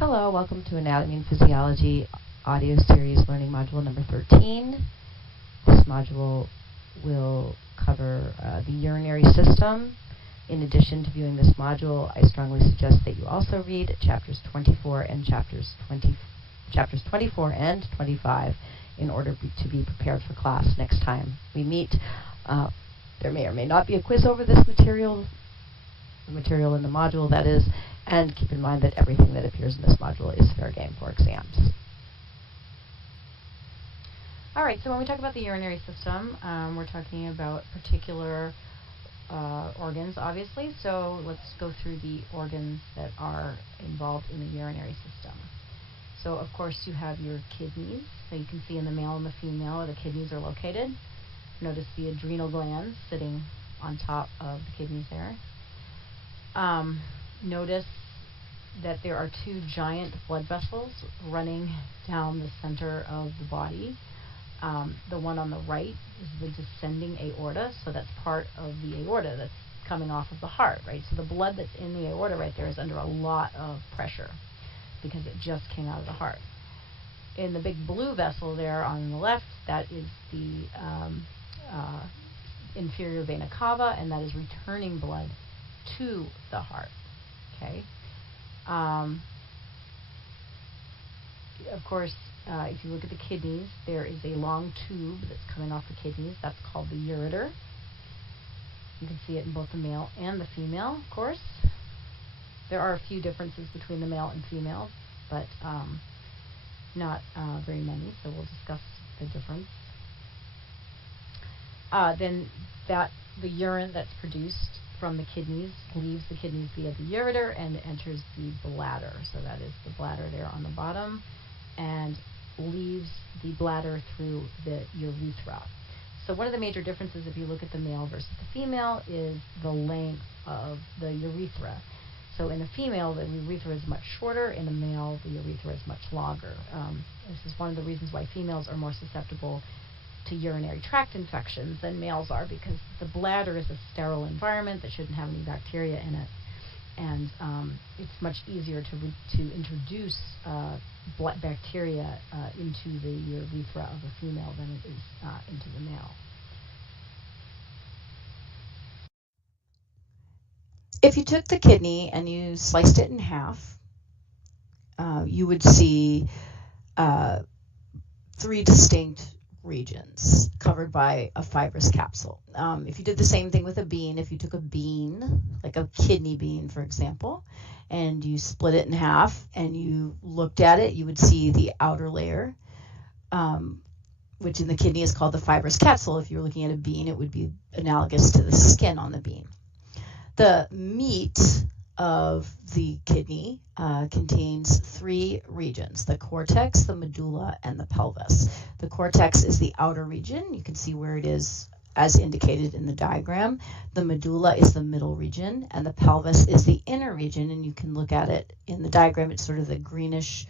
Hello, welcome to Anatomy and Physiology audio series learning module number 13. This module will cover the urinary system. In addition to viewing this module, I strongly suggest that you also read chapters 24 and chapters 24 and 25 in order to be prepared for class next time we meet. There may or may not be a quiz over this material, the material in the module that is, and keep in mind that everything that appears in this module is fair game for exams. All right, so when we talk about the urinary system, we're talking about particular organs, obviously. So let's go through the organs that are involved in the urinary system. So, of course, you have your kidneys. So you can see in the male and the female where the kidneys are located. Notice the adrenal glands sitting on top of the kidneys there. Notice that there are two giant blood vessels running down the center of the body. The one on the right is the descending aorta, so that's part of the aorta that's coming off of the heart, right? So the blood that's in the aorta right there is under a lot of pressure because it just came out of the heart. In the big blue vessel there on the left, that is the inferior vena cava, and that is returning blood to the heart. Okay. Of course, if you look at the kidneys, there is a long tube that's coming off the kidneys. That's called the ureter. You can see it in both the male and the female, of course. There are a few differences between the male and female, but not very many, so we'll discuss the difference. Then the urine that's produced from the kidneys leaves the kidneys via the ureter and enters the bladder. So that is the bladder there on the bottom, and leaves the bladder through the urethra. So one of the major differences, if you look at the male versus the female, is the length of the urethra. So in the female, the urethra is much shorter. In the male, the urethra is much longer. This is one of the reasons why females are more susceptible to urinary tract infections than males are, because the bladder is a sterile environment that shouldn't have any bacteria in it, and it's much easier to introduce bacteria into the urethra of a female than it is into the male. If you took the kidney and you sliced it in half, you would see 3 distinct regions covered by a fibrous capsule. If you did the same thing with a bean, if you took a bean, like a kidney bean, for example, and you split it in half and you looked at it, you would see the outer layer, which in the kidney is called the fibrous capsule. If you were looking at a bean, it would be analogous to the skin on the bean. The meat of the kidney contains 3 regions: the cortex, the medulla, and the pelvis. The cortex is the outer region. You can see where it is as indicated in the diagram. The medulla is the middle region, and the pelvis is the inner region, and you can look at it in the diagram. It's sort of the greenish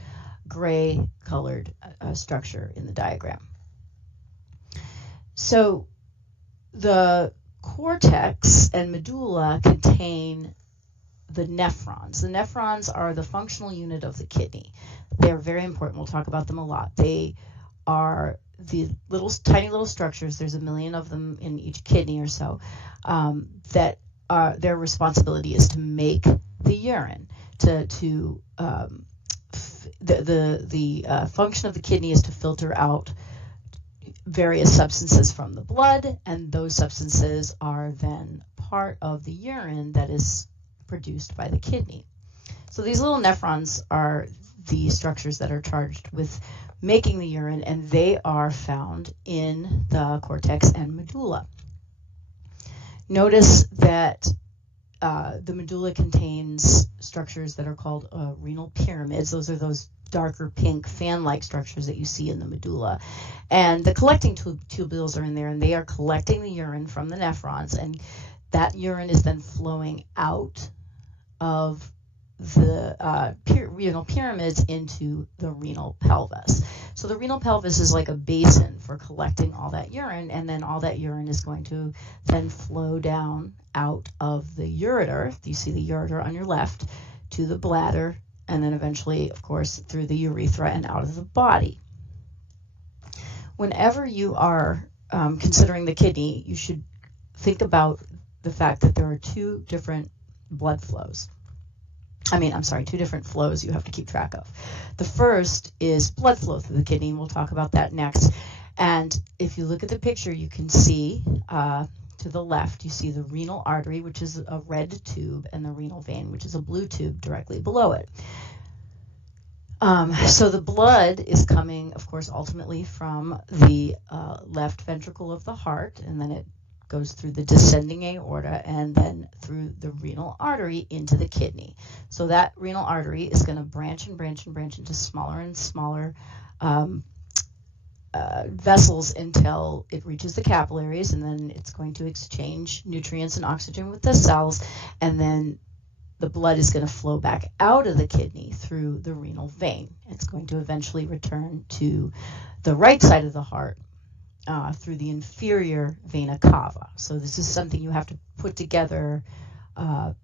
gray colored structure in the diagram. So the cortex and medulla contain the nephrons. The nephrons are the functional unit of the kidney. They're very important. We'll talk about them a lot. They are the tiny little structures. There's 1 million of them in each kidney or so. That are their responsibility is to make the urine. The function of the kidney is to filter out various substances from the blood, and those substances are then part of the urine that is produced by the kidney. So these little nephrons are the structures that are charged with making the urine, and they are found in the cortex and medulla. Notice that the medulla contains structures that are called renal pyramids. Those are those darker pink fan-like structures that you see in the medulla. And the collecting tubules are in there, and they are collecting the urine from the nephrons, and that urine is then flowing out of the renal pyramids into the renal pelvis. So the renal pelvis is like a basin for collecting all that urine, and then all that urine is going to then flow down out of the ureter. You see the ureter on your left, to the bladder, and then eventually, of course, through the urethra and out of the body. Whenever you are considering the kidney, you should think about the fact that there are two different blood flows. Two different flows you have to keep track of. The first is blood flow through the kidney, and we'll talk about that next. And if you look at the picture, you can see to the left, you see the renal artery, which is a red tube, and the renal vein, which is a blue tube directly below it. So the blood is coming, of course, ultimately from the left ventricle of the heart, and then it goes through the descending aorta and then through the renal artery into the kidney. So that renal artery is going to branch and branch and branch into smaller and smaller vessels until it reaches the capillaries, and then it's going to exchange nutrients and oxygen with the cells, and then the blood is going to flow back out of the kidney through the renal vein. It's going to eventually return to the right side of the heart through the inferior vena cava. So this is something you have to put together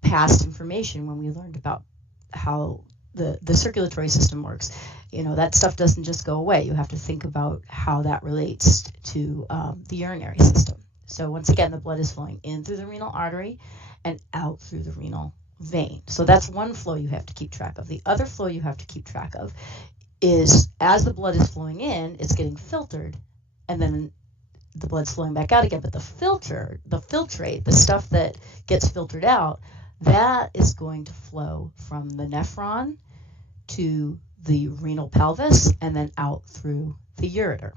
past information when we learned about how the circulatory system works. That stuff doesn't just go away. You have to think about how that relates to the urinary system. So once again, the blood is flowing in through the renal artery and out through the renal vein. So that's one flow you have to keep track of. The other flow you have to keep track of is as the blood is flowing in, it's getting filtered, and then the blood's flowing back out again. But the filtrate, the stuff that gets filtered out, that is going to flow from the nephron to the renal pelvis and then out through the ureter.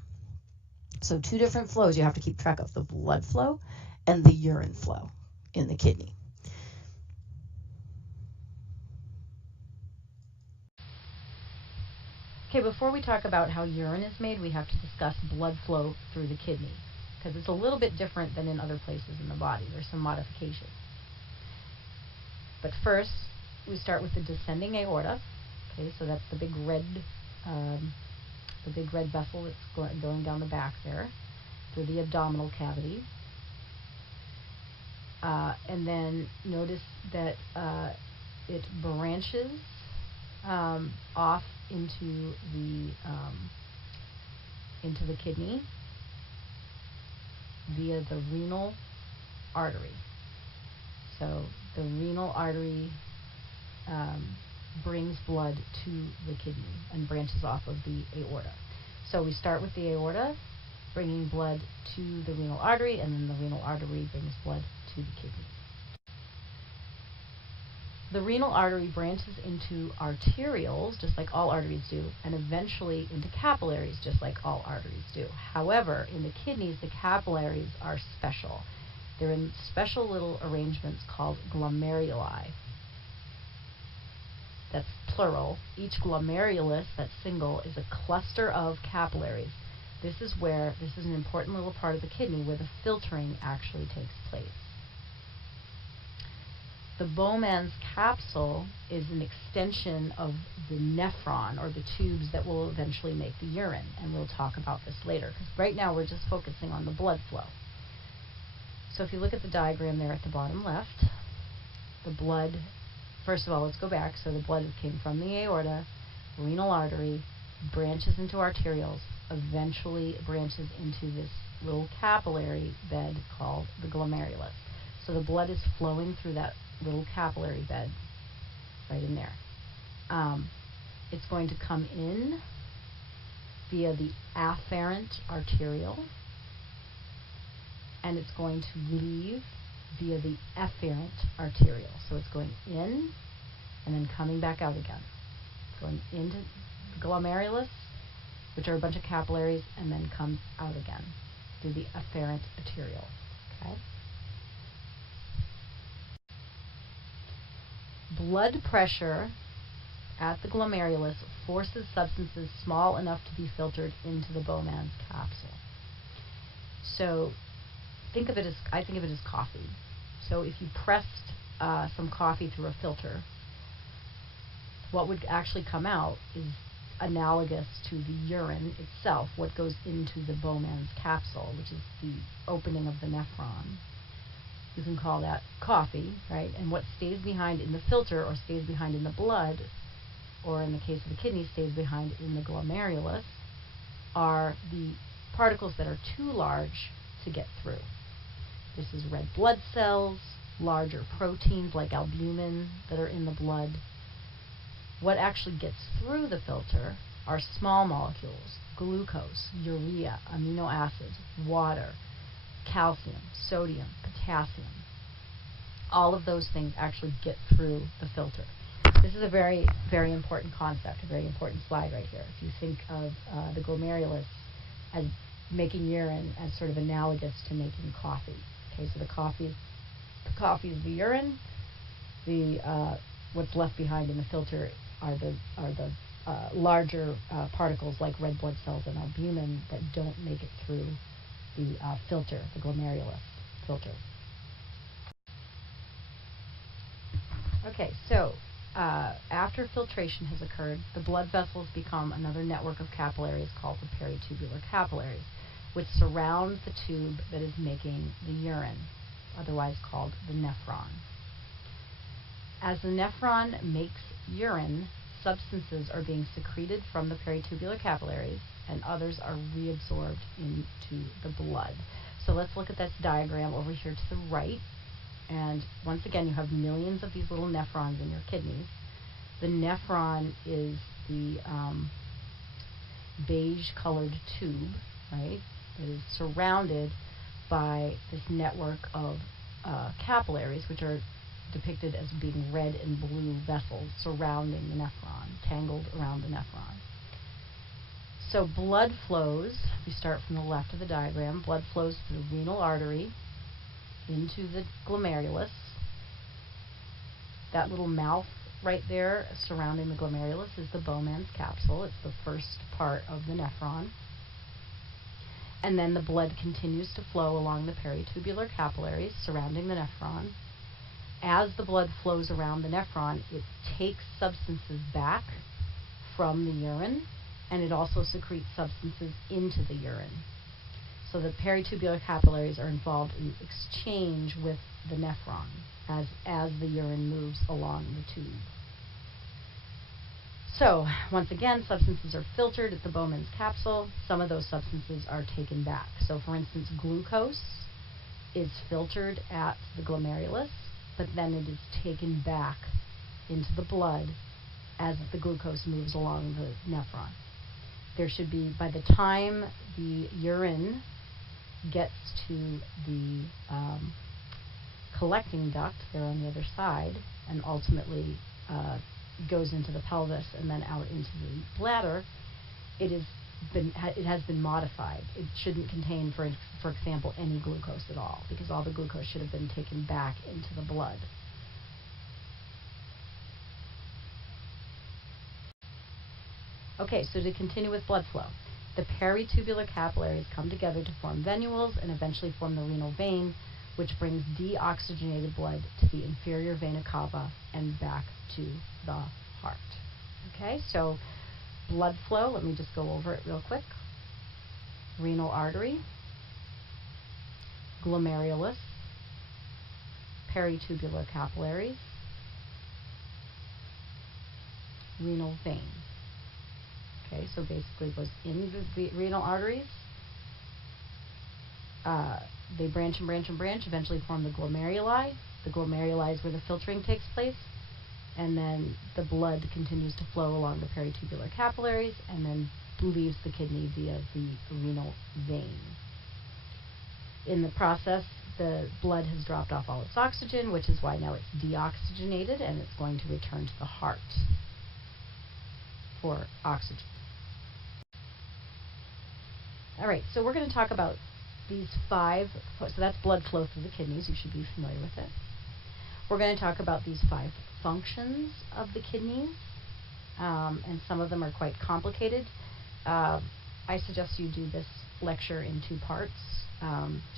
So two different flows you have to keep track of, the blood flow and the urine flow in the kidney. Okay, before we talk about how urine is made, we have to discuss blood flow through the kidney, because it's a little bit different than in other places in the body. There's some modifications. But first, we start with the descending aorta. Okay, so that's the big red vessel that's going down the back there through the abdominal cavity. And then notice that it branches off into the kidney via the renal artery. So the renal artery brings blood to the kidney and branches off of the aorta. So we start with the aorta, bringing blood to the renal artery, and then the renal artery brings blood to the kidney. The renal artery branches into arterioles, just like all arteries do, and eventually into capillaries, just like all arteries do. However, in the kidneys, the capillaries are special. They're in special little arrangements called glomeruli. That's plural. Each glomerulus, that's single, is a cluster of capillaries. This is an important little part of the kidney where the filtering actually takes place. The BOWMAN'S capsule is an extension of the nephron, or the tubes that will eventually make the urine, and we'll talk about this later, because right now we're just focusing on the blood flow. So if you look at the diagram there at the bottom left, the blood, first of all, let's go back. So the blood came from the aorta, renal artery, branches into arterioles, eventually branches into this little capillary bed called the glomerulus. So the blood is flowing through that little capillary bed right in there. It's going to come in via the afferent arteriole, and it's going to leave via the efferent arteriole. So it's going in and then coming back out again. Going into the glomerulus, which are a bunch of capillaries, and then comes out again through the efferent arteriole. Okay? Blood pressure at the glomerulus forces substances small enough to be filtered into the BOWMAN'S capsule. So I think of it as coffee. So if you pressed some coffee through a filter, what would actually come out is analogous to the urine itself, what goes into the BOWMAN'S capsule, which is the opening of the nephron. You can call that coffee, right? And what stays behind in the filter or stays behind in the blood or in the case of the kidney, stays behind in the glomerulus, are the particles that are too large to get through. This is red blood cells, larger proteins like albumin that are in the blood. What actually gets through the filter are small molecules: glucose, urea, amino acids, water, calcium, sodium, potassium. All of those things actually get through the filter. This is a very, very important concept, a very important slide right here. If you think of the glomerulus as making urine as sort of analogous to making coffee. Okay, so the coffee is the urine. What's left behind in the filter are the larger particles like red blood cells and albumin that don't make it through the filter, the glomerulus filter. Okay, so after filtration has occurred, the blood vessels become another network of capillaries called the peritubular capillaries, which surround the tube that is making the urine, otherwise called the nephron. As the nephron makes urine, substances are being secreted from the peritubular capillaries, and others are reabsorbed into the blood. So let's look at this diagram over here to the right. And once again, you have millions of these little nephrons in your kidneys. The nephron is the beige-colored tube, right? It is surrounded by this network of capillaries, which are depicted as being red and blue vessels surrounding the nephron, tangled around the nephron. So blood flows, if we start from the left of the diagram, blood flows through the renal artery into the glomerulus. That little mouth right there surrounding the glomerulus is the BOWMAN'S capsule. It's the first part of the nephron. And then the blood continues to flow along the peritubular capillaries surrounding the nephron. As the blood flows around the nephron, it takes substances back from the urine, and it also secretes substances into the urine. So the peritubular capillaries are involved in exchange with the nephron as the urine moves along the tube. So once again, substances are filtered at the BOWMAN'S capsule. Some of those substances are taken back. So for instance, glucose is filtered at the glomerulus, but then it is taken back into the blood as the glucose moves along the nephron. There should be, by the time the urine gets to the collecting duct there on the other side and ultimately goes into the pelvis and then out into the bladder, it has been modified. It shouldn't contain, for example, any glucose at all, because all the glucose should have been taken back into the blood. Okay, so to continue with blood flow, the peritubular capillaries come together to form venules and eventually form the renal vein, which brings deoxygenated blood to the inferior vena cava and back to the heart. Okay, so blood flow, let me just go over it real quick. Renal artery, glomerulus, peritubular capillaries, renal vein. Okay, so basically it goes in the renal arteries. They branch and branch and branch, eventually form the glomeruli. The glomeruli is where the filtering takes place. And then the blood continues to flow along the peritubular capillaries and then leaves the kidney via the renal vein. In the process, the blood has dropped off all its oxygen, which is why now it's deoxygenated, and it's going to return to the heart for oxygen. All right, so we're going to talk about these five, so that's blood flow through the kidneys. You should be familiar with it. We're going to talk about these five functions of the kidneys, and some of them are quite complicated. I suggest you do this lecture in 2 parts,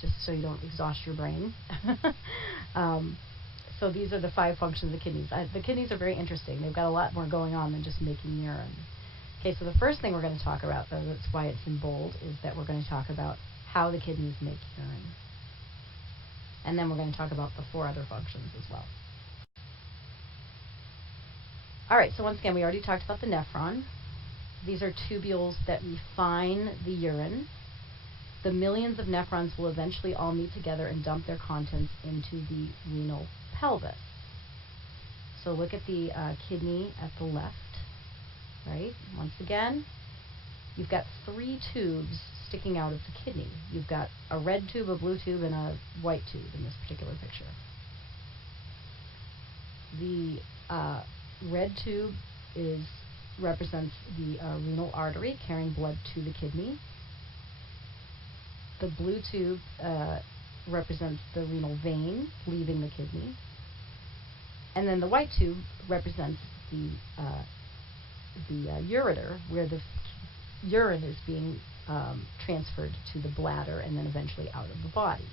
just so you don't exhaust your brain. So these are the 5 functions of the kidneys. The kidneys are very interesting. They've got a lot more going on than just making urine. Okay, so the first thing we're going to talk about, though, that's why it's in bold, is that we're going to talk about how the kidneys make urine. And then we're going to talk about the 4 other functions as well. All right, so once again, we already talked about the nephron. These are tubules that refine the urine. The millions of nephrons will eventually all meet together and dump their contents into the renal pelvis. So look at the kidney at the left, right? Once again, you've got 3 tubes sticking out of the kidney. You've got a red tube, a blue tube, and a white tube in this particular picture. The red tube represents the renal artery carrying blood to the kidney. The blue tube represents the renal vein leaving the kidney. And then the white tube represents the ureter, where the urine is being transferred to the bladder and then eventually out of the body.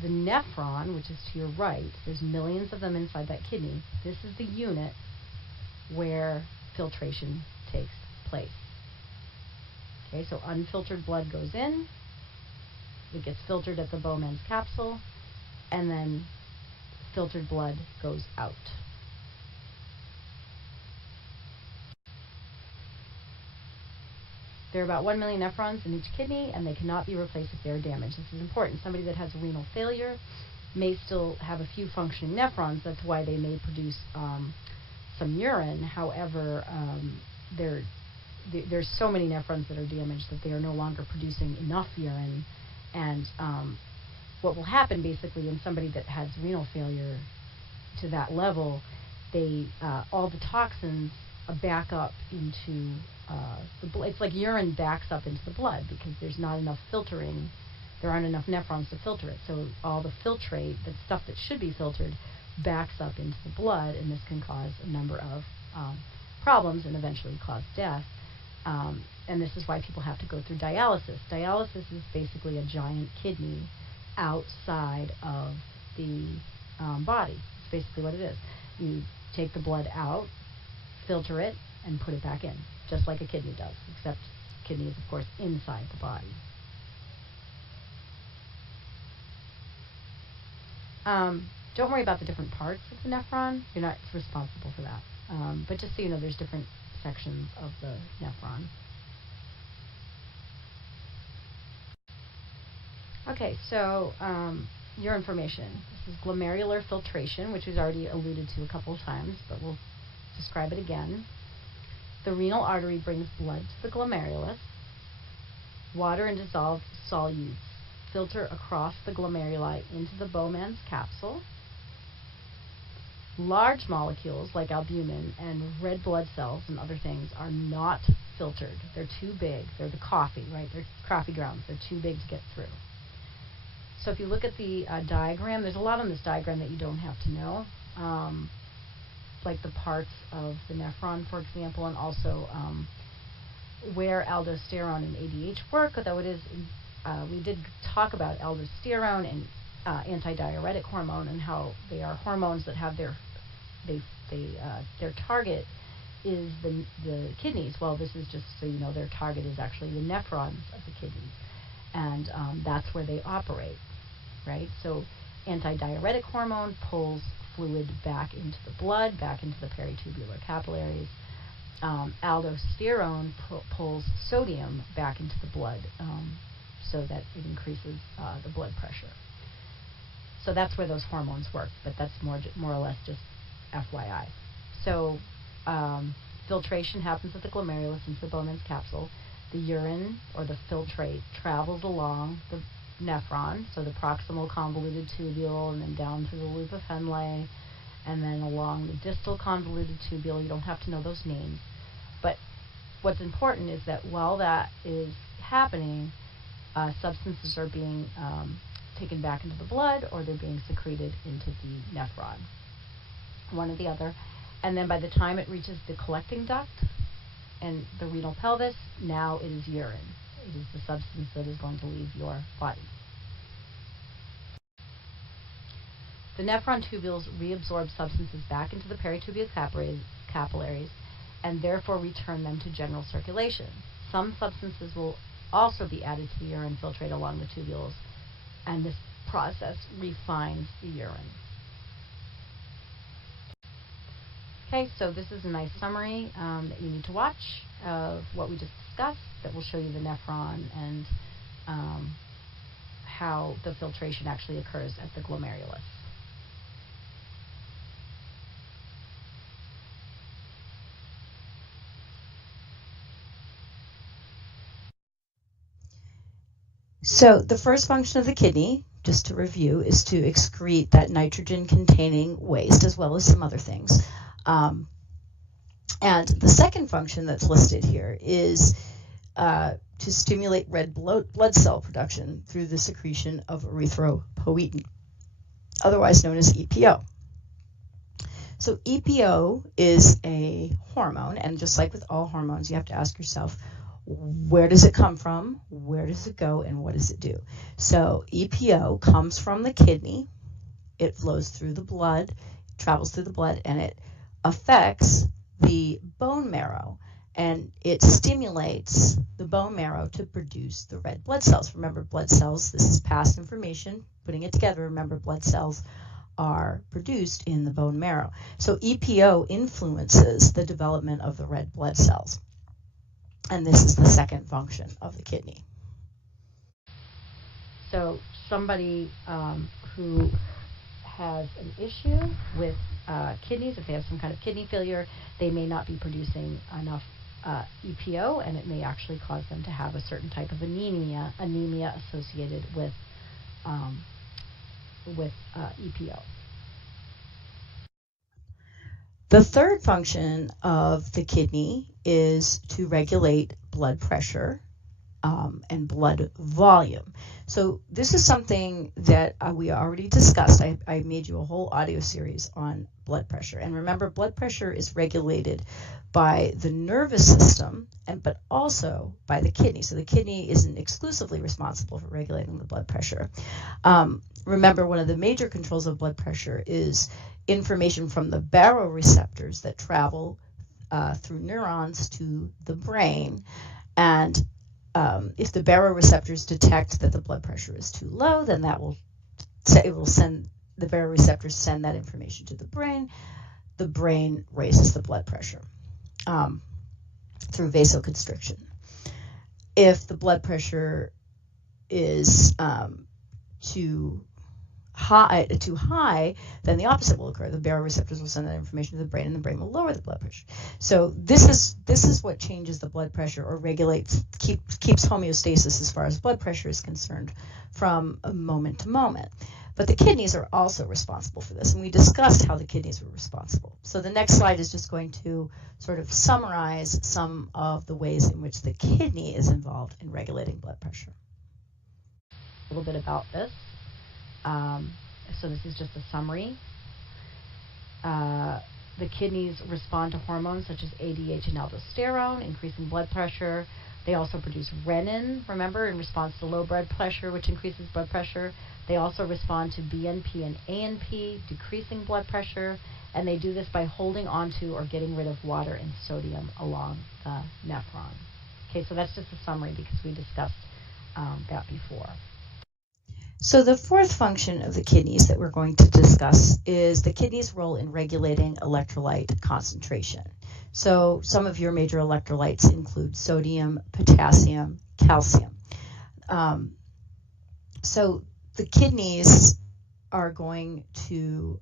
The nephron, which is to your right, there's millions of them inside that kidney. This is the unit where filtration takes place. Okay, so unfiltered blood goes in, it gets filtered at the BOWMAN'S capsule, and then filtered blood goes out. There are about 1 million nephrons in each kidney, and they cannot be replaced if they are damaged. This is important. Somebody that has renal failure may still have a few functioning nephrons. That's why they may produce some urine. However, there's so many nephrons that are damaged that they are no longer producing enough urine. And what will happen basically in somebody that has renal failure to that level, all the toxins back up into the blood. It's like urine backs up into the blood because there's not enough filtering. There aren't enough nephrons to filter it. So all the filtrate, the stuff that should be filtered, backs up into the blood, and this can cause a number of problems and eventually cause death. And this is why people have to go through dialysis. Dialysis is basically a giant kidney outside of the body. It's basically what it is. You take the blood out, filter it, and put it back in, just like a kidney does, except kidney is, of course, inside the body. Don't worry about the different parts of the nephron. You're not responsible for that. But just so you know, there's different sections of the nephron. Okay, so your information. This is glomerular filtration, which we've already alluded to a couple of times, but we'll describe it again. The renal artery brings blood to the glomerulus. Water and dissolved solutes filter across the glomeruli into the BOWMAN'S capsule. Large molecules like albumin and red blood cells and other things are not filtered. They're too big. They're the coffee, right? They're coffee grounds. They're too big to get through. So if you look at the diagram, there's a lot on this diagram that you don't have to know. Like the parts of the nephron, for example, and also where aldosterone and ADH work, although it is, we did talk about aldosterone and antidiuretic hormone and how they are hormones that have their target is the kidneys. Well, this is just so you know, their target is actually the nephrons of the kidneys, and that's where they operate, right? So antidiuretic hormone pulls fluid back into the blood, back into the peritubular capillaries. Aldosterone pulls sodium back into the blood so that it increases the blood pressure. So that's where those hormones work, but that's more or less just FYI. So filtration happens at the glomerulus into the BOWMAN'S capsule. The urine, or the filtrate, travels along the nephron, so the proximal convoluted tubule, and then down through the loop of Henle, and then along the distal convoluted tubule. You don't have to know those names. But what's important is that while that is happening, substances are being taken back into the blood, or they're being secreted into the nephron, one or the other. And then by the time it reaches the collecting duct and the renal pelvis, now it is urine. It is the substance that is going to leave your body. The nephron tubules reabsorb substances back into the peritubular capillaries and therefore return them to general circulation. Some substances will also be added to the urine filtrate along the tubules, and this process refines the urine. Okay, so this is a nice summary that you need to watch of what we just discussed that will show you the nephron and how the filtration actually occurs at the glomerulus. So the first function of the kidney, just to review, is to excrete that nitrogen-containing waste as well as some other things. And the second function that's listed here is to stimulate red blood cell production through the secretion of erythropoietin, otherwise known as EPO. So EPO is a hormone, and just like with all hormones, you have to ask yourself, where does it come from, where does it go, and what does it do? So EPO comes from the kidney, it flows through the blood, travels through the blood, and it affects the bone marrow, and it stimulates the bone marrow to produce the red blood cells. Remember, blood cells, this is past information, putting it together, remember blood cells are produced in the bone marrow. So EPO influences the development of the red blood cells. And this is the second function of the kidney. So somebody who has an issue with kidneys, if they have some kind of kidney failure, they may not be producing enough EPO, and it may actually cause them to have a certain type of anemia associated with EPO. The third function of the kidney is to regulate blood pressure and blood volume. So this is something that we already discussed. I made you a whole audio series on blood pressure. And remember, blood pressure is regulated by the nervous system, but also by the kidney. So the kidney isn't exclusively responsible for regulating the blood pressure. Remember, one of the major controls of blood pressure is information from the baroreceptors that travel through neurons to the brain. And if the baroreceptors detect that the blood pressure is too low, then that will send the baroreceptors send that information to the brain. The brain raises the blood pressure through vasoconstriction. If the blood pressure is too high, then the opposite will occur. The baroreceptors will send that information to the brain, and the brain will lower the blood pressure. So this is what changes the blood pressure, or regulates, keeps homeostasis as far as blood pressure is concerned from moment to moment. But the kidneys are also responsible for this, and we discussed how the kidneys were responsible. So the next slide is just going to sort of summarize some of the ways in which the kidney is involved in regulating blood pressure. A little bit about this. So this is just a summary. The kidneys respond to hormones such as ADH and aldosterone, increasing blood pressure. They also produce renin, remember, in response to low blood pressure, which increases blood pressure. They also respond to BNP and ANP, decreasing blood pressure, and they do this by holding onto or getting rid of water and sodium along the nephron. Okay, so that's just a summary because we discussed that before. So the fourth function of the kidneys that we're going to discuss is the kidney's role in regulating electrolyte concentration. So some of your major electrolytes include sodium, potassium, calcium. So the kidneys are going to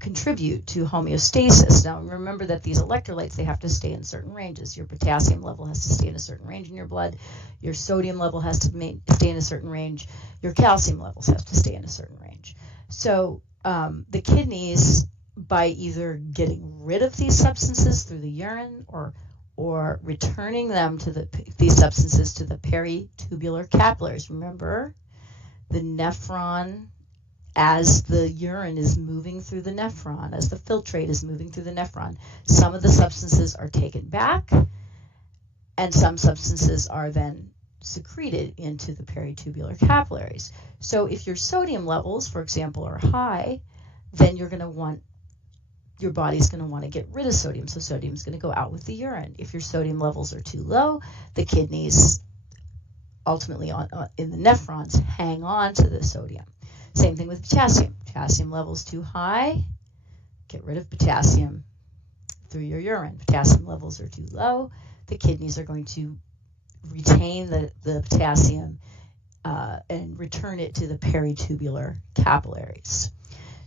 contribute to homeostasis. Now remember that these electrolytes, they have to stay in certain ranges. Your potassium level has to stay in a certain range in your blood. Your sodium level has to stay in a certain range. Your calcium levels have to stay in a certain range. So the kidneys, by either getting rid of these substances through the urine or returning them to these substances to the peritubular capillaries. Remember, the nephron, as the urine is moving through the nephron, as the filtrate is moving through the nephron, some of the substances are taken back, and some substances are then secreted into the peritubular capillaries. So if your sodium levels, for example, are high, then your body's going to want to get rid of sodium, so sodium is going to go out with the urine. If your sodium levels are too low, the kidneys ultimately in the nephrons hang on to the sodium. Same thing with potassium. Potassium levels too high, get rid of potassium through your urine. Potassium levels are too low. The kidneys are going to retain the potassium and return it to the peritubular capillaries.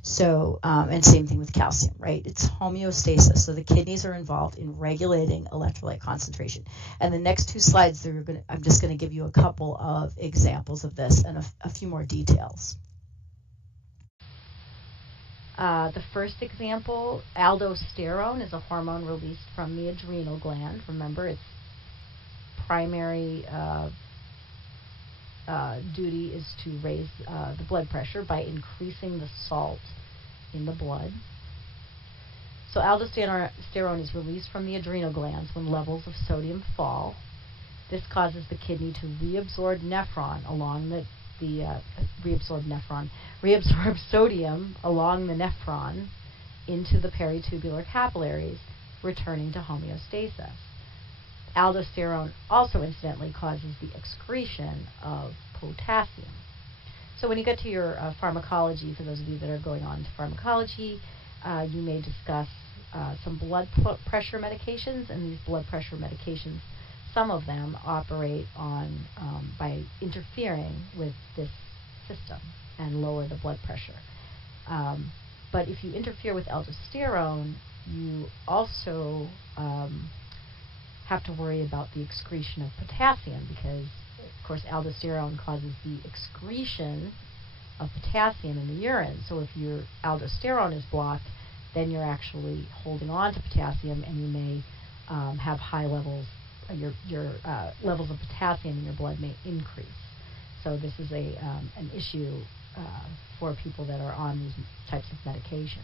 So, and same thing with calcium, right? It's homeostasis. So the kidneys are involved in regulating electrolyte concentration. And the next two slides, I'm just going to give you a couple of examples of this and a few more details. The first example, aldosterone, is a hormone released from the adrenal gland. Remember, its primary duty is to raise the blood pressure by increasing the salt in the blood. So aldosterone is released from the adrenal glands when levels of sodium fall. This causes the kidney to reabsorb reabsorb sodium along the nephron into the peritubular capillaries, returning to homeostasis. Aldosterone also incidentally causes the excretion of potassium. So when you get to your pharmacology, for those of you that are going on to pharmacology, you may discuss some blood pressure medications, and these blood pressure medications, some of them operate on by interfering with this system and lower the blood pressure. But if you interfere with aldosterone, you also have to worry about the excretion of potassium, because of course aldosterone causes the excretion of potassium in the urine. So if your aldosterone is blocked, then you're actually holding on to potassium, and you may have high levels, your levels of potassium in your blood may increase. So this is an issue for people that are on these types of medication.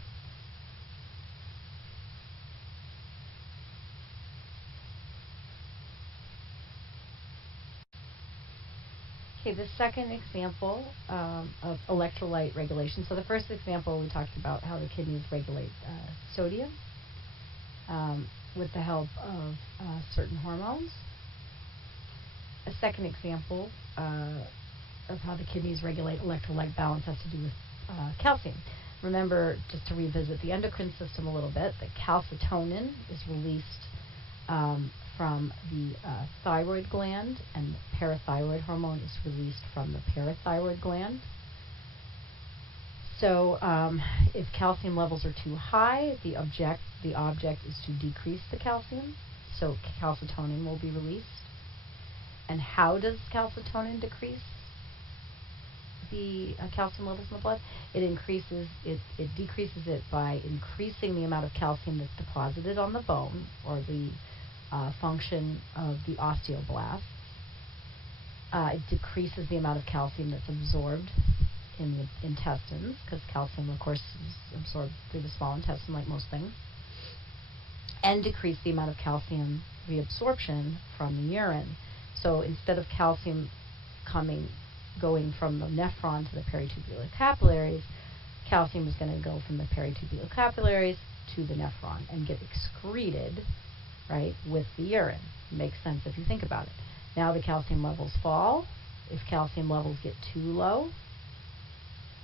Okay, the second example of electrolyte regulation. So the first example, we talked about how the kidneys regulate sodium with the help of certain hormones. A second example of how the kidneys regulate electrolyte balance has to do with calcium. Remember, just to revisit the endocrine system a little bit, that calcitonin is released from the thyroid gland, and the parathyroid hormone is released from the parathyroid gland. So if calcium levels are too high, the object is to decrease the calcium, so calcitonin will be released. And how does calcitonin decrease the calcium levels in the blood? It decreases it by increasing the amount of calcium that's deposited on the bone, or the function of the osteoblasts. It decreases the amount of calcium that's absorbed in the intestines, because calcium, of course, is absorbed through the small intestine like most things, and decrease the amount of calcium reabsorption from the urine. So instead of calcium going from the nephron to the peritubular capillaries, calcium is going to go from the peritubular capillaries to the nephron and get excreted, right, with the urine. Makes sense if you think about it. Now the calcium levels fall. If calcium levels get too low,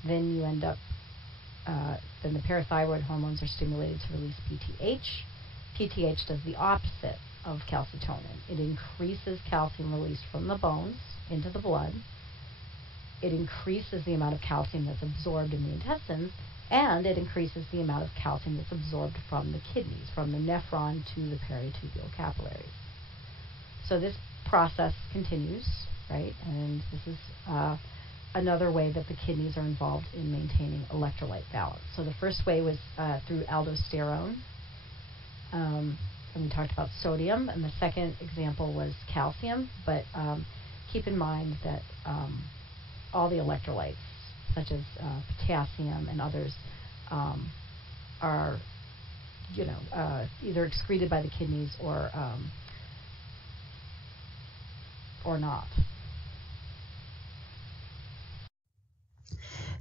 then you end up, then the parathyroid hormones are stimulated to release PTH. PTH does the opposite of calcitonin. It increases calcium released from the bones into the blood. It increases the amount of calcium that's absorbed in the intestines, and it increases the amount of calcium that's absorbed from the kidneys, from the nephron to the peritubular capillaries. So this process continues, right? And this is another way that the kidneys are involved in maintaining electrolyte balance. So the first way was through aldosterone, and we talked about sodium, and the second example was calcium, but keep in mind that all the electrolytes, such as potassium and others, are either excreted by the kidneys or not.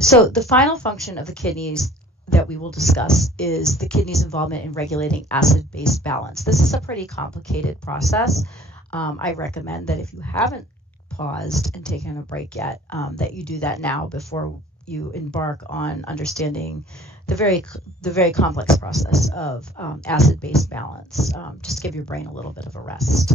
So the final function of the kidneys that we will discuss is the kidney's involvement in regulating acid-base balance. This is a pretty complicated process. I recommend that if you haven't paused and taken a break yet, that you do that now before you embark on understanding the very complex process of acid-base balance. Just give your brain a little bit of a rest.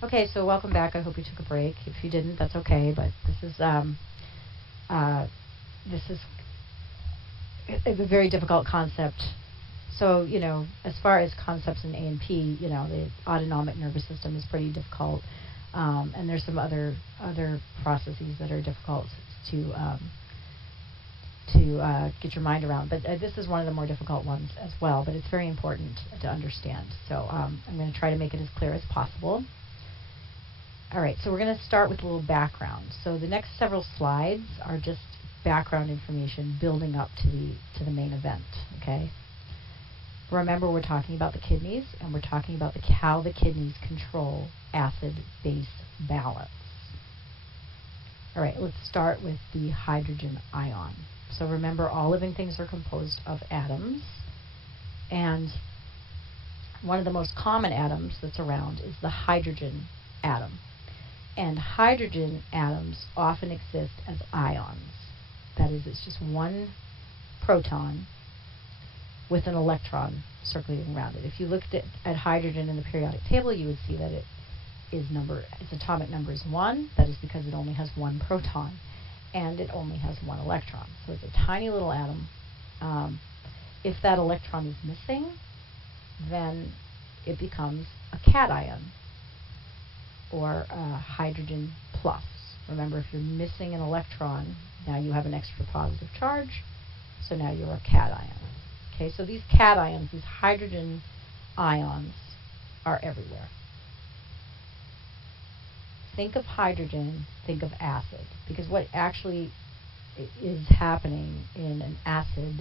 Okay, so welcome back. I hope you took a break. If you didn't, that's okay. But this is a very difficult concept. So, you know, as far as concepts in A&P, you know, the autonomic nervous system is pretty difficult, and there's some other processes that are difficult to get your mind around. But this is one of the more difficult ones as well. But it's very important to understand. So I'm going to try to make it as clear as possible. All right, so we're going to start with a little background. So the next several slides are just background information building up to the main event, okay? Remember, we're talking about the kidneys, and we're talking about how the kidneys control acid-base balance. All right, let's start with the hydrogen ion. So remember, all living things are composed of atoms, and one of the most common atoms that's around is the hydrogen atom. And hydrogen atoms often exist as ions. That is, it's just one proton with an electron circulating around it. If you looked at hydrogen in the periodic table, you would see that its atomic number is 1. That is because it only has one proton, and it only has one electron. So it's a tiny little atom. If that electron is missing, then it becomes a cation, or hydrogen plus. Remember, if you're missing an electron, now you have an extra positive charge, so now you're a cation. Okay, so these cations, these hydrogen ions, are everywhere. Think of hydrogen, think of acid, because what actually is happening in an acid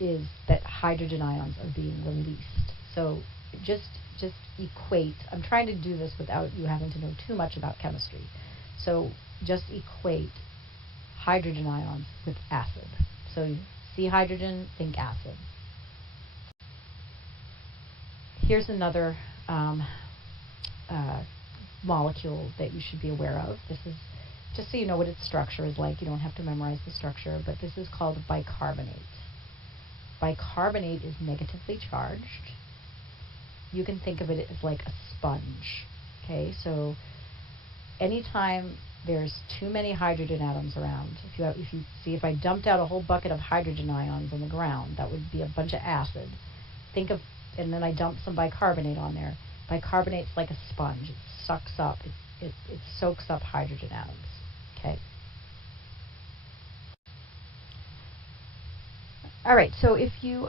is that hydrogen ions are being released. So just equate. I'm trying to do this without you having to know too much about chemistry. So just equate hydrogen ions with acid. So you see hydrogen, think acid. Here's another molecule that you should be aware of. This is just so you know what its structure is like. You don't have to memorize the structure, but this is called bicarbonate. Bicarbonate is negatively charged. You can think of it as like a sponge. Okay, so anytime there's too many hydrogen atoms around, if I dumped out a whole bucket of hydrogen ions on the ground, that would be a bunch of acid. And then I dump some bicarbonate on there. Bicarbonate's like a sponge. It sucks up. It soaks up hydrogen atoms. Okay. All right. So if you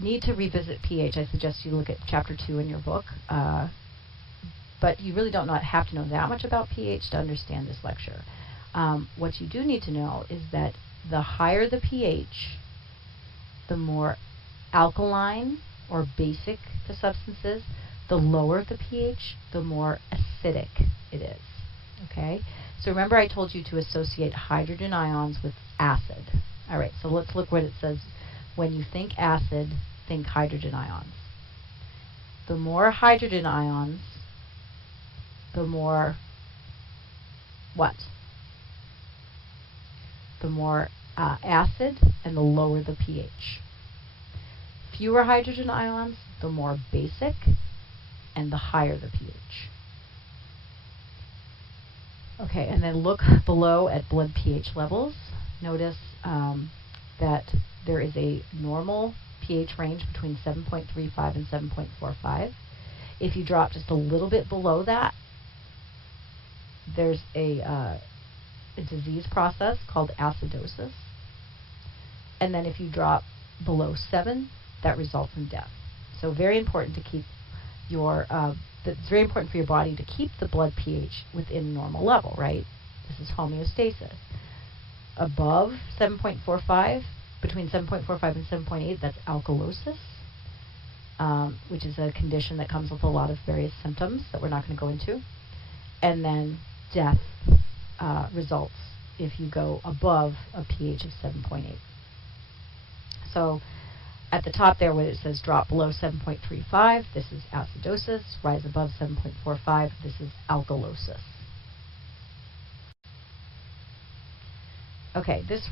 need to revisit pH, I suggest you look at chapter 2 in your book. But you really don't have to know that much about pH to understand this lecture. What you do need to know is that the higher the pH, the more alkaline or basic the substance is. The lower the pH, the more acidic it is. Okay? So remember I told you to associate hydrogen ions with acid. All right, so let's look what it says. When you think acid, think hydrogen ions. The more hydrogen ions, the more what? The more acid, and the lower the pH. Fewer hydrogen ions, the more basic, and the higher the pH. Okay, and then look below at blood pH levels. Notice that there is a normal pH range between 7.35 and 7.45. If you drop just a little bit below that, there's a disease process called acidosis. And then if you drop below 7, that results in death. So very important to keep it's very important for your body to keep the blood pH within normal level, right? This is homeostasis. Above 7.45, between 7.45 and 7.8, that's alkalosis, which is a condition that comes with a lot of various symptoms that we're not going to go into. And then death results if you go above a pH of 7.8. So at the top there, where it says drop below 7.35, this is acidosis. Rise above 7.45, this is alkalosis. Okay, this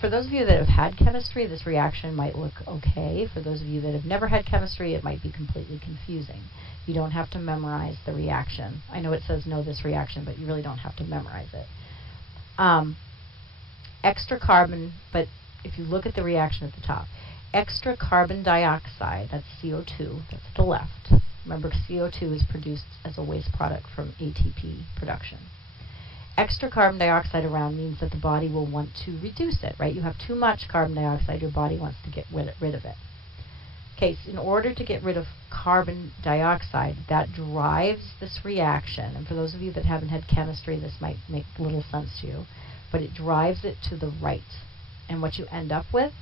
for those of you that have had chemistry, this reaction might look okay. For those of you that have never had chemistry, it might be completely confusing. You don't have to memorize the reaction. I know it says know this reaction, but you really don't have to memorize it. Extra carbon, but if you look at the reaction at the top, extra carbon dioxide, that's CO2, that's to the left. Remember, CO2 is produced as a waste product from ATP production. Extra carbon dioxide around means that the body will want to reduce it, right? You have too much carbon dioxide, your body wants to get rid of it. Okay, so in order to get rid of carbon dioxide, that drives this reaction. And for those of you that haven't had chemistry, this might make little sense to you, but it drives it to the right. And what you end up with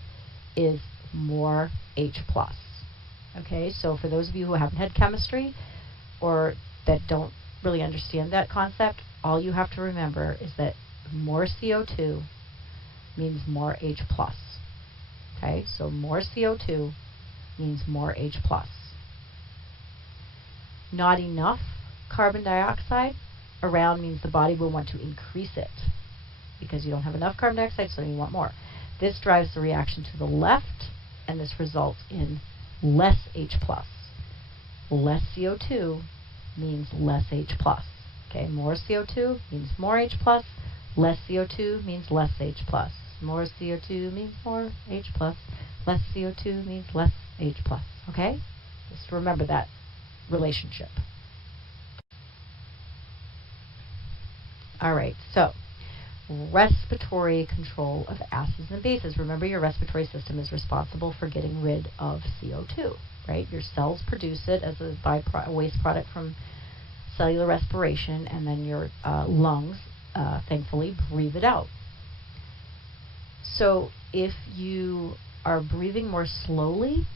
is more H+. Okay, so for those of you who haven't had chemistry or that don't really understand that concept, all you have to remember is that more CO2 means more H+. Okay, so more CO2 means more H+. Not enough carbon dioxide around means the body will want to increase it because you don't have enough carbon dioxide, so you want more. This drives the reaction to the left, and this results in less H+. Less CO2 means less H+. Okay, more CO2 means more H+. Less CO2 means less H+. More CO2 means more H+. Less CO2 means less H+. Okay? Just remember that relationship. All right, so respiratory control of acids and bases. Remember, your respiratory system is responsible for getting rid of CO2, right? Your cells produce it as a waste product from cellular respiration, and then your lungs, thankfully, breathe it out. So if you are breathing more slowly,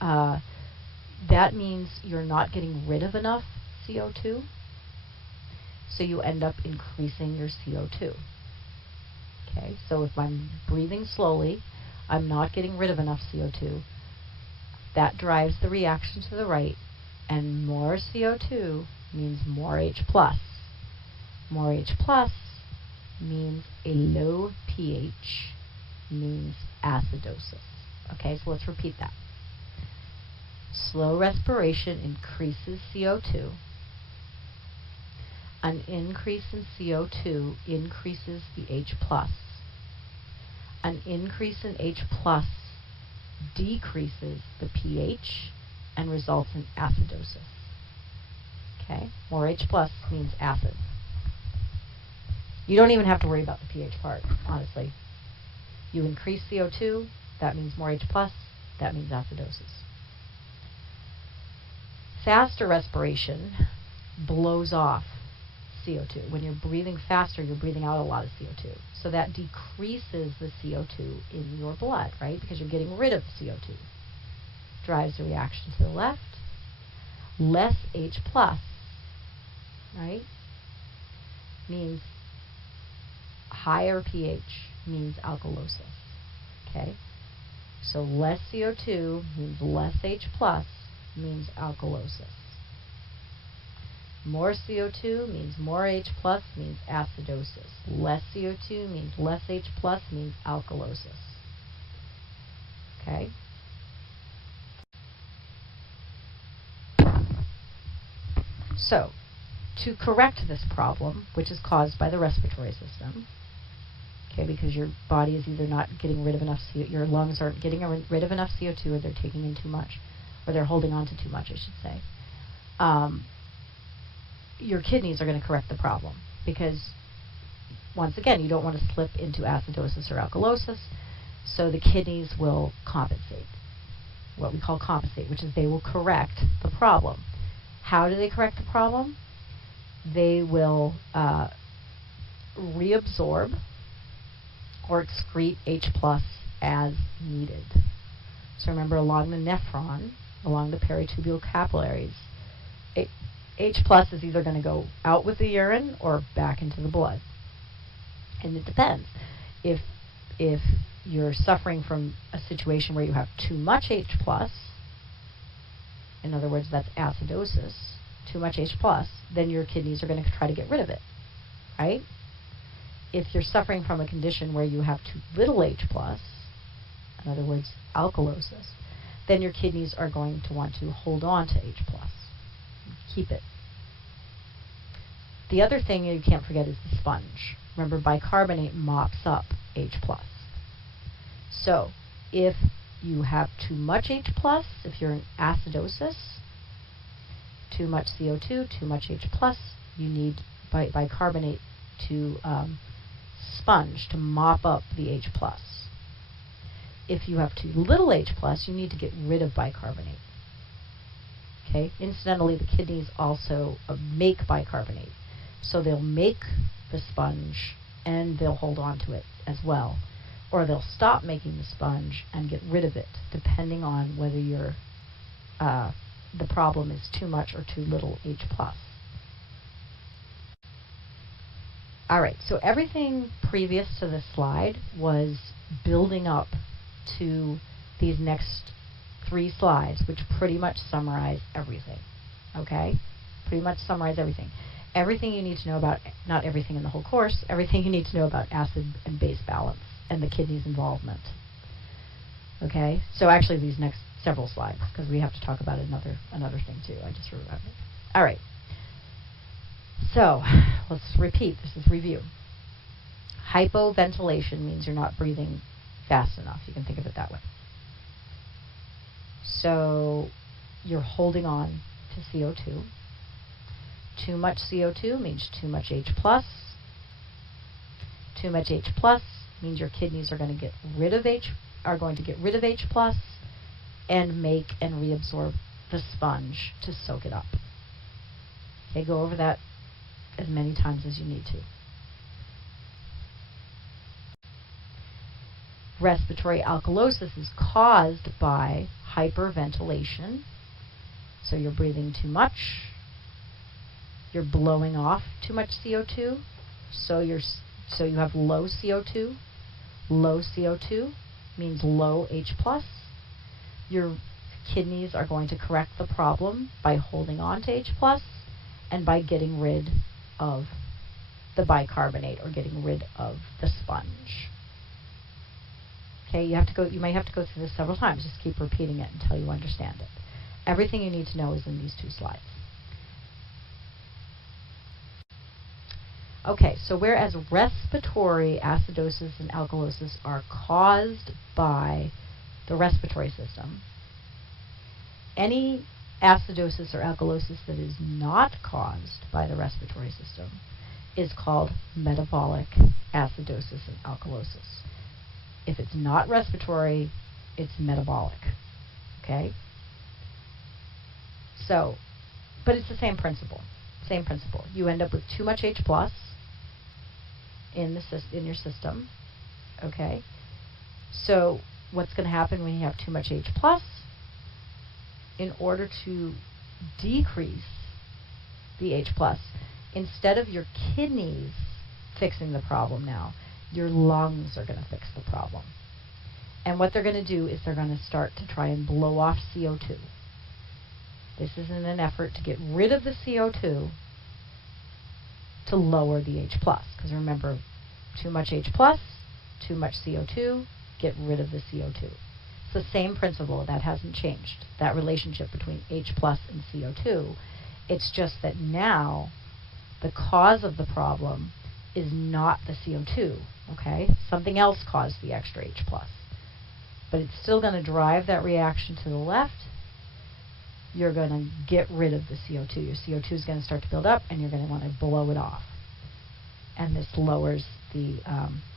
that means you're not getting rid of enough CO2, so you end up increasing your CO2. Okay, so if I'm breathing slowly, I'm not getting rid of enough CO2. That drives the reaction to the right, and more CO2 means more H+. More H+ means a low pH, means acidosis. Okay, so let's repeat that. Slow respiration increases CO2. An increase in CO2 increases the H+. An increase in H+ decreases the pH and results in acidosis. Okay, more H+ means acid. You don't even have to worry about the pH part, honestly. You increase CO2, that means more H+, that means acidosis. Faster respiration blows off CO2. When you're breathing faster, you're breathing out a lot of CO2. So that decreases the CO2 in your blood, right? Because you're getting rid of the CO2. Drives the reaction to the left. Less H+, right, means higher pH, means alkalosis. Okay? So less CO2 means less H+, means alkalosis. More CO2 means more H+, means acidosis. Less CO2 means less H+, means alkalosis. Okay? So, to correct this problem, which is caused by the respiratory system, okay, because your body is either not getting rid of enough CO2, your lungs aren't getting rid of enough CO2, or they're taking in too much, or they're holding on to too much, I should say. Your kidneys are going to correct the problem, because once again, you don't want to slip into acidosis or alkalosis, so the kidneys will compensate, what we call compensate, which is they will correct the problem. How do they correct the problem? They will reabsorb or excrete H+ as needed. So remember, along the nephron, along the peritubular capillaries, H+ is either going to go out with the urine or back into the blood. And it depends. If you're suffering from a situation where you have too much H+, in other words, that's acidosis, too much H+, then your kidneys are going to try to get rid of it, right? if you're suffering from a condition where you have too little H+, in other words, alkalosis, then your kidneys are going to want to hold on to H+, keep it. The other thing you can't forget is the sponge. Remember, bicarbonate mops up H+. So if you have too much H+, if you're in acidosis, too much CO2, too much H+, you need bicarbonate to sponge, to mop up the H+. If you have too little H+, you need to get rid of bicarbonate. Okay? Incidentally, the kidneys also make bicarbonate. So they'll make the sponge and they'll hold on to it as well. Or they'll stop making the sponge and get rid of it, depending on whether the problem is too much or too little H+. All right, so everything previous to this slide was building up to these next 3 slides, which pretty much summarize everything. Okay? Pretty much summarize everything. Everything you need to know about, not everything in the whole course, everything you need to know about acid and base balance and the kidney's involvement. Okay? So actually these next several slides, because we have to talk about another thing too. I just remembered. All right. So let's repeat. This is review. Hypoventilation means you're not breathing fast enough. You can think of it that way. So you're holding on to CO2. Too much CO2 means too much H+. Too much H+ means your kidneys are going to get rid of H and make and reabsorb the sponge to soak it up. Okay, go over that as many times as you need to. Respiratory alkalosis is caused by hyperventilation. So you're breathing too much. You're blowing off too much CO2. So you have low CO2. Low CO2 means low H+. Your kidneys are going to correct the problem by holding on to H+ and by getting rid of the bicarbonate or getting rid of the sponge. Okay, you might have to go through this several times. Just keep repeating it until you understand it. Everything you need to know is in these 2 slides. Okay, so whereas respiratory acidosis and alkalosis are caused by the respiratory system, any acidosis or alkalosis that is not caused by the respiratory system is called metabolic acidosis and alkalosis. If it's not respiratory, it's metabolic. Okay? So, but it's the same principle. Same principle. You end up with too much H+ in your system. Okay? So, what's going to happen when you have too much H+? In order to decrease the H+, instead of your kidneys fixing the problem now, your lungs are going to fix the problem. And what they're going to do is they're going to start to try and blow off CO2. This is in an effort to get rid of the CO2 to lower the H+. Because remember, too much H+, too much CO2, get rid of the CO2. It's the same principle. That hasn't changed. That relationship between H+ and CO2. It's just that now the cause of the problem is not the CO2. Okay? Something else caused the extra H+. But it's still going to drive that reaction to the left. You're going to get rid of the CO2. Your CO2 is going to start to build up, and you're going to want to blow it off. And this lowers the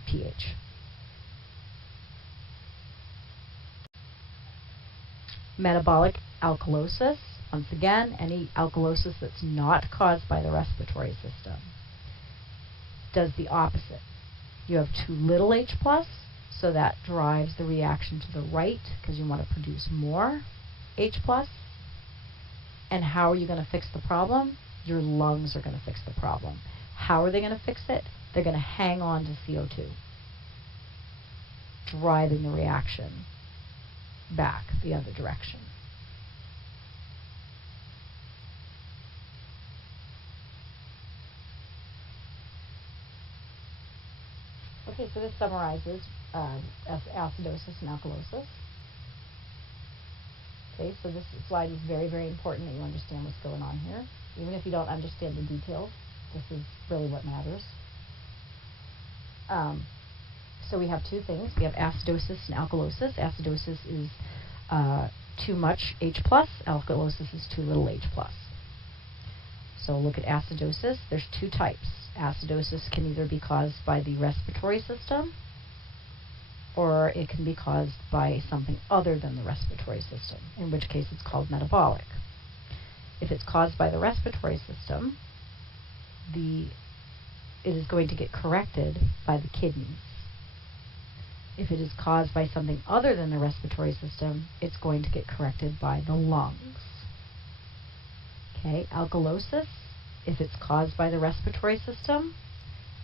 pH. Metabolic alkalosis, once again, any alkalosis that's not caused by the respiratory system, does the opposite. You have too little H+, so that drives the reaction to the right because you want to produce more H+. And how are you going to fix the problem? Your lungs are going to fix the problem. How are they going to fix it? They're going to hang on to CO2, driving the reaction back the other direction. Okay, so this summarizes acidosis and alkalosis. Okay, so this slide is very, very important that you understand what's going on here. Even if you don't understand the details, this is really what matters. So we have two things. We have acidosis and alkalosis. Acidosis is too much H+, alkalosis is too little H+. So look at acidosis. There's two types. Acidosis can either be caused by the respiratory system, or it can be caused by something other than the respiratory system, in which case it's called metabolic. If it's caused by the respiratory system, it is going to get corrected by the kidneys. If it is caused by something other than the respiratory system, it's going to get corrected by the lungs. Okay, alkalosis, if it's caused by the respiratory system,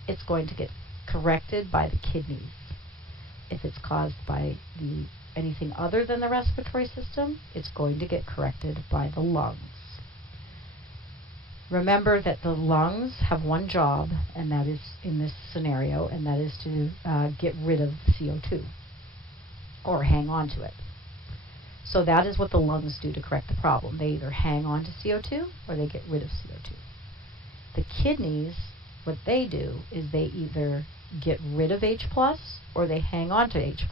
it's going to get corrected by the kidneys. If it's caused by anything other than the respiratory system, it's going to get corrected by the lungs. Remember that the lungs have one job, and that is in this scenario, and that is to get rid of CO2 or hang on to it. So that is what the lungs do to correct the problem. They either hang on to CO2 or they get rid of CO2. The kidneys, what they do is they either get rid of H+, or they hang on to H+,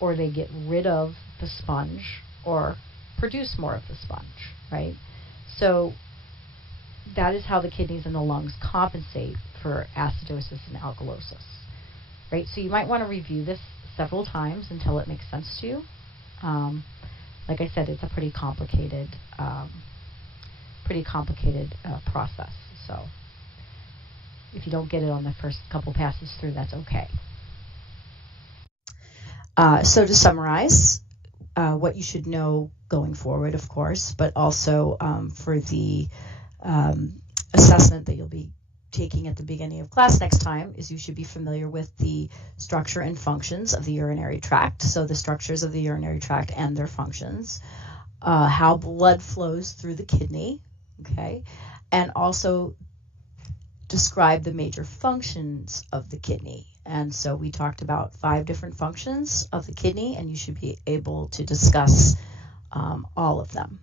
or they get rid of the sponge or produce more of the sponge, right? So that is how the kidneys and the lungs compensate for acidosis and alkalosis, right? So you might want to review this several times until it makes sense to you. Like I said, it's a pretty complicated process. So if you don't get it on the first couple passes through, that's okay. So to summarize, what you should know going forward, of course, but also for the assessment that you'll be taking at the beginning of class next time, is you should be familiar with the structure and functions of the urinary tract. So the structures of the urinary tract and their functions, how blood flows through the kidney, okay, and also describe the major functions of the kidney. And so we talked about 5 different functions of the kidney, and you should be able to discuss all of them.